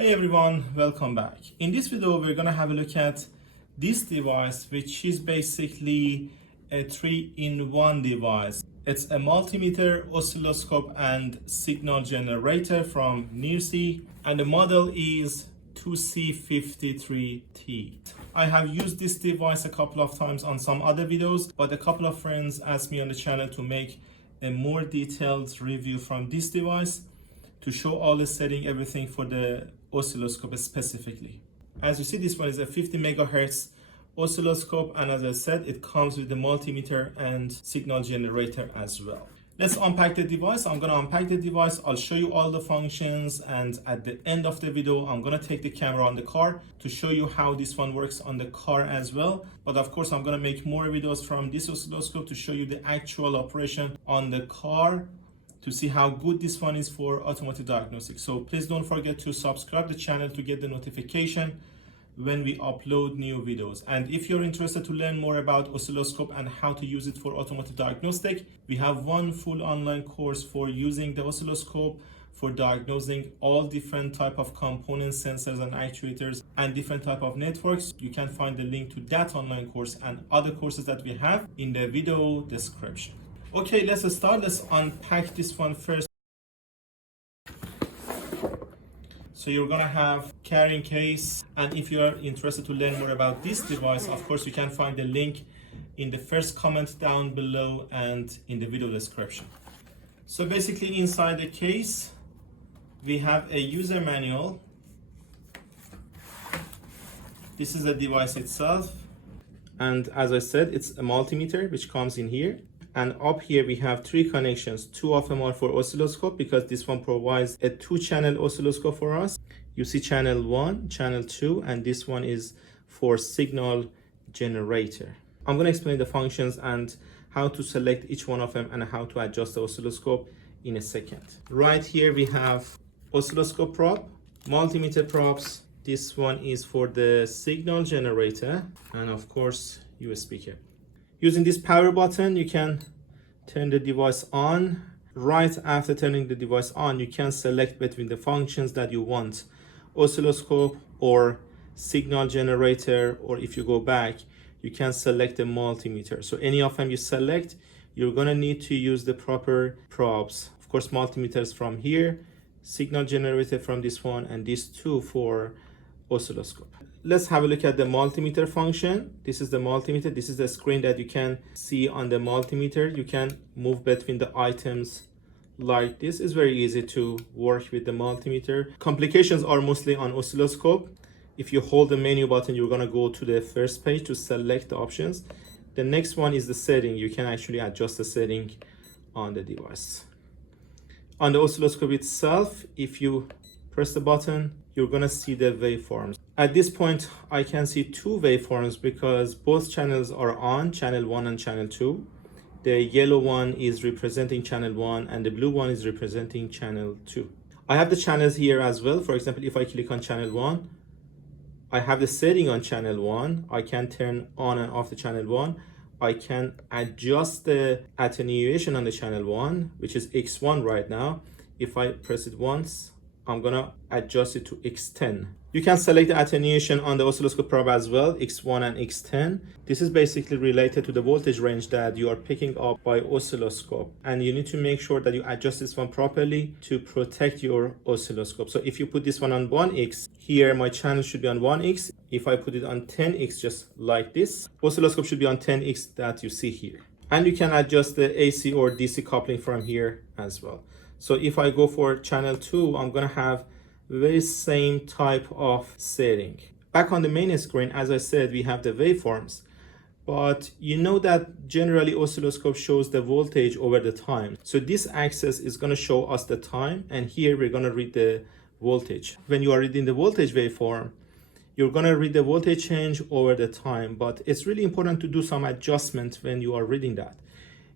Hey everyone, welcome back. In this video, we're gonna have a look at this device, which is basically a 3-in-1 device. It's a multimeter, oscilloscope, and signal generator from Fnirsi, and the model is 2C53T. I have used this device a couple of times on some other videos, but a couple of friends asked me on the channel to make a more detailed review from this device to show all the setting, everything for the oscilloscope specifically. As you see, this one is a 50 megahertz oscilloscope, and as I said, it comes with the multimeter and signal generator as well. Let's unpack the device. I'm going to unpack the device. I'll show you all the functions, and at the end of the video, I'm going to take the camera on the car to show you how this one works on the car as well. But of course, I'm going to make more videos from this oscilloscope to show you the actual operation on the car, to see how good this one is for automotive diagnostics. So please don't forget to subscribe the channel to get the notification when we upload new videos. And if you're interested to learn more about oscilloscope and how to use it for automotive diagnostic, we have one full online course for using the oscilloscope for diagnosing all different type of components, sensors and actuators, and different type of networks. You can find the link to that online course and other courses that we have in the video description. Okay, let's start. Let's unpack this one first. So you're gonna have carrying case, and if you're interested to learn more about this device, of course you can find the link in the first comment down below and in the video description. So basically inside the case, we have a user manual. This is the device itself. And as I said, it's a multimeter which comes in here. And up here we have 3 connections. 2 of them are for oscilloscope because this one provides a 2-channel oscilloscope for us. You see channel 1, channel 2, and this one is for signal generator. I'm going to explain the functions and how to select each one of them and how to adjust the oscilloscope in a second. Right here we have oscilloscope probe, multimeter probes. This one is for the signal generator, and of course USB cable. Using this power button, you can turn the device on. Right after turning the device on, you can select between the functions that you want: oscilloscope or signal generator, or if you go back, you can select the multimeter. So any of them you select, you're gonna need to use the proper probes. Of course, multimeters from here, signal generator from this one, and these 2 for oscilloscope. Let's have a look at the multimeter function. This is the multimeter. This is the screen that you can see on the multimeter. You can move between the items like this. It's very easy to work with the multimeter. Complications are mostly on oscilloscope. If you hold the menu button, you're gonna go to the first page to select the options. The next one is the setting. You can actually adjust the setting on the device. On the oscilloscope itself, if you press the button, you're gonna see the waveforms. At this point, I can see 2 waveforms because both channels are on, channel 1 and channel 2. The yellow one is representing channel 1 and the blue one is representing channel 2. I have the channels here as well. For example, if I click on channel 1, I have the setting on channel 1. I can turn on and off the channel 1. I can adjust the attenuation on the channel 1, which is X1 right now. If I press it once, I'm gonna adjust it to X10. You can select the attenuation on the oscilloscope probe as well, X1 and X10. This is basically related to the voltage range that you are picking up by oscilloscope. And you need to make sure that you adjust this one properly to protect your oscilloscope. So if you put this one on 1X, here my channel should be on 1X. If I put it on 10X, just like this, oscilloscope should be on 10X that you see here. And you can adjust the AC or DC coupling from here as well. So if I go for channel 2, I'm gonna have very same type of setting. Back on the main screen, as I said, we have the waveforms, but you know that generally oscilloscope shows the voltage over the time. So this axis is gonna show us the time, and here we're gonna read the voltage. When you are reading the voltage waveform, you're gonna read the voltage change over the time, but it's really important to do some adjustment when you are reading that.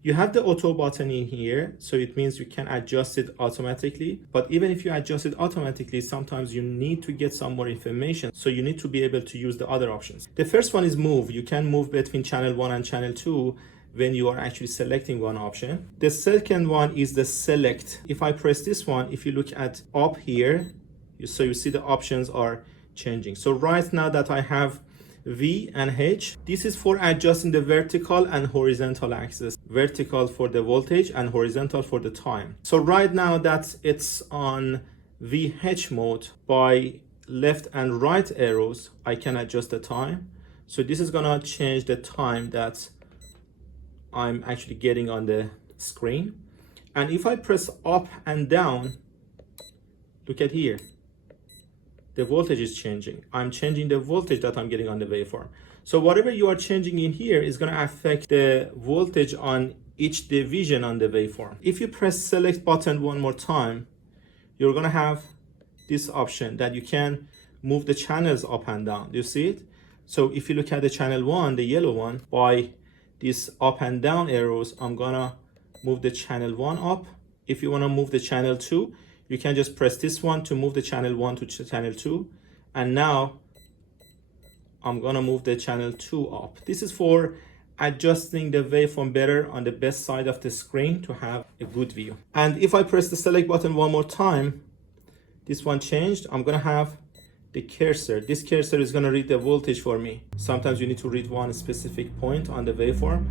You have the auto button in here, so it means you can adjust it automatically. But even if you adjust it automatically, sometimes you need to get some more information. So you need to be able to use the other options. The first one is move. You can move between channel 1 and channel 2 when you are actually selecting one option. The second one is the select. If I press this one, if you look at up here, So you see the options are changing. So right now that I have V and H, this is for adjusting the vertical and horizontal axis. Vertical for the voltage and horizontal for the time. So right now that it's on VH mode, by left and right arrows, I can adjust the time. So this is gonna change the time that I'm actually getting on the screen. And if I press up and down, look at here, the voltage is changing. I'm changing the voltage that I'm getting on the waveform. So whatever you are changing in here is gonna affect the voltage on each division on the waveform. If you press select button one more time, you're gonna have this option that you can move the channels up and down. Do you see it? So if you look at the channel 1, the yellow one, by these up and down arrows, I'm gonna move the channel 1 up. If you wanna move the channel 2, you can just press this one to move the channel 1 to channel 2. And now I'm gonna move the channel 2 up. This is for adjusting the waveform better on the best side of the screen to have a good view. And if I press the select button one more time, this one changed. I'm gonna have the cursor. This cursor is gonna read the voltage for me. Sometimes you need to read one specific point on the waveform.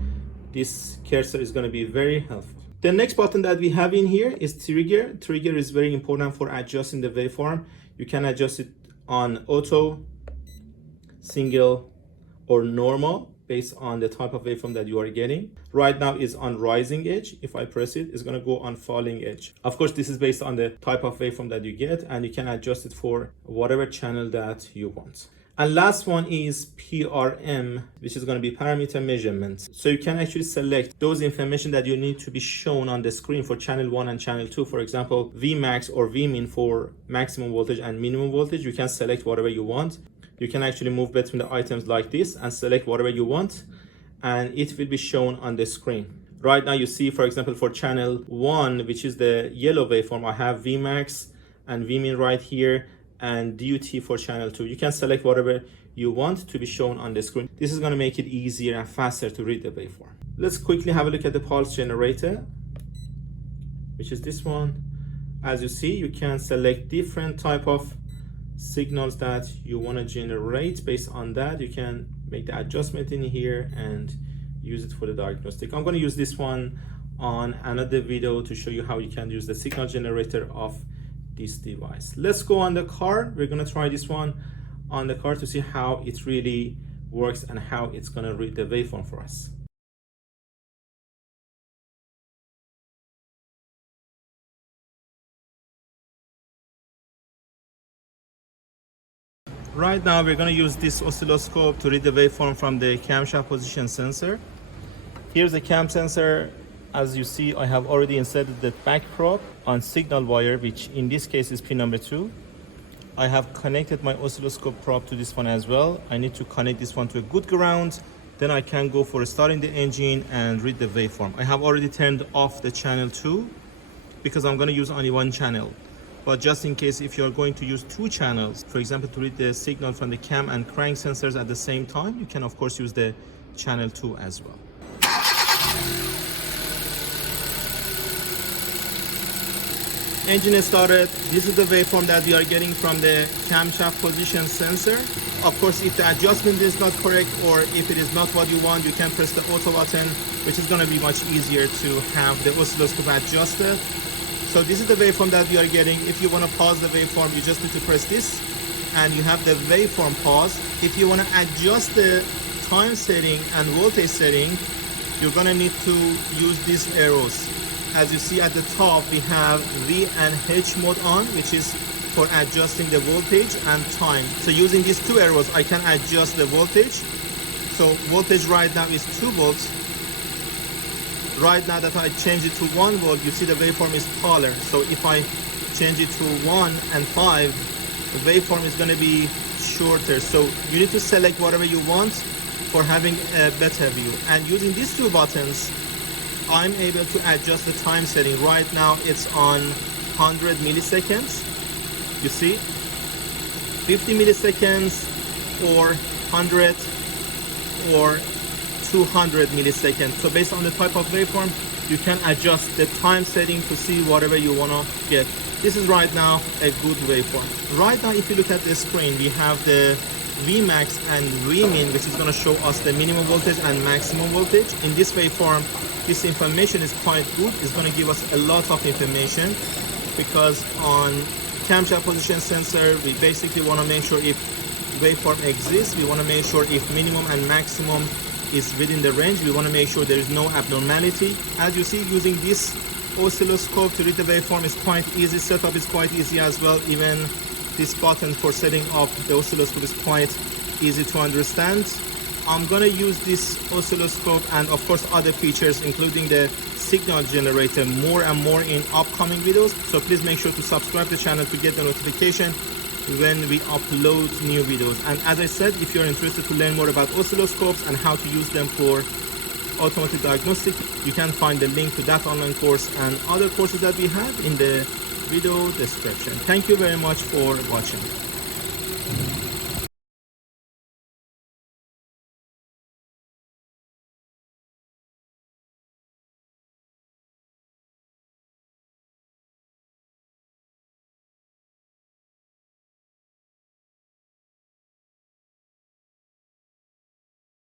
This cursor is gonna be very helpful. The next button that we have in here is trigger. Trigger is very important for adjusting the waveform. You can adjust it on auto, single, or normal based on the type of waveform that you are getting. Right now is on rising edge. If I press it, it's gonna go on falling edge. Of course, this is based on the type of waveform that you get, and you can adjust it for whatever channel that you want. And last one is PRM, which is going to be parameter measurement. So you can actually select those information that you need to be shown on the screen for channel 1 and channel 2. For example, Vmax or Vmin for maximum voltage and minimum voltage. You can select whatever you want. You can actually move between the items like this and select whatever you want, and it will be shown on the screen. Right now you see, for example, for channel 1, which is the yellow waveform, I have Vmax and Vmin right here, and DUT for channel 2. You can select whatever you want to be shown on the screen. This is going to make it easier and faster to read the waveform. Let's quickly have a look at the pulse generator, which is this one. As you see, you can select different type of signals that you want to generate. Based on that, you can make the adjustment in here and use it for the diagnostic. I'm going to use this one on another video to show you how you can use the signal generator of this device. Let's go on the car. We're going to try this one on the car to see how it really works and how it's going to read the waveform for us. Right now we're going to use this oscilloscope to read the waveform from the camshaft position sensor. Here's the cam sensor. As you see, I have already inserted the back probe on signal wire, which in this case is pin number 2. I have connected my oscilloscope probe to this one as well. I need to connect this one to a good ground. Then I can go for starting the engine and read the waveform. I have already turned off the channel 2 because I'm going to use only one channel. But just in case if you're going to use 2 channels, for example, to read the signal from the cam and crank sensors at the same time, you can of course use the channel 2 as well. Engine started. This is the waveform that we are getting from the camshaft position sensor. Of course, if the adjustment is not correct or if it is not what you want, you can press the auto button, which is going to be much easier to have the oscilloscope adjusted. So this is the waveform that we are getting. If you want to pause the waveform, you just need to press this and you have the waveform pause. If you want to adjust the time setting and voltage setting, you're going to need to use these arrows. As you see at the top, we have V and H mode on, which is for adjusting the voltage and time. So using these 2 arrows, I can adjust the voltage. So voltage right now is 2 volts. Right now that I change it to 1 volt, you see the waveform is taller. So if I change it to 1 and 5, the waveform is going to be shorter. So you need to select whatever you want for having a better view. And using these 2 buttons, I'm able to adjust the time setting. Right now it's on 100 milliseconds. You see, 50 milliseconds or 100 or 200 milliseconds. So based on the type of waveform, you can adjust the time setting to see whatever you want to get. This is right now a good waveform. Right now, if you look at the screen, we have the Vmax and Vmin, which is going to show us the minimum voltage and maximum voltage. In this waveform, this information is quite good. It's going to give us a lot of information, because on camshaft position sensor, we basically want to make sure if waveform exists. We want to make sure if minimum and maximum is within the range. We want to make sure there is no abnormality. As you see, using this oscilloscope to read the waveform is quite easy. Setup is quite easy as well. Even this button for setting up the oscilloscope is quite easy to understand. I'm gonna use this oscilloscope and of course other features, including the signal generator, more and more in upcoming videos. So please make sure to subscribe to the channel to get the notification when we upload new videos. And as I said, if you're interested to learn more about oscilloscopes and how to use them for automotive diagnostic, you can find the link to that online course and other courses that we have in the video description. Thank you very much for watching.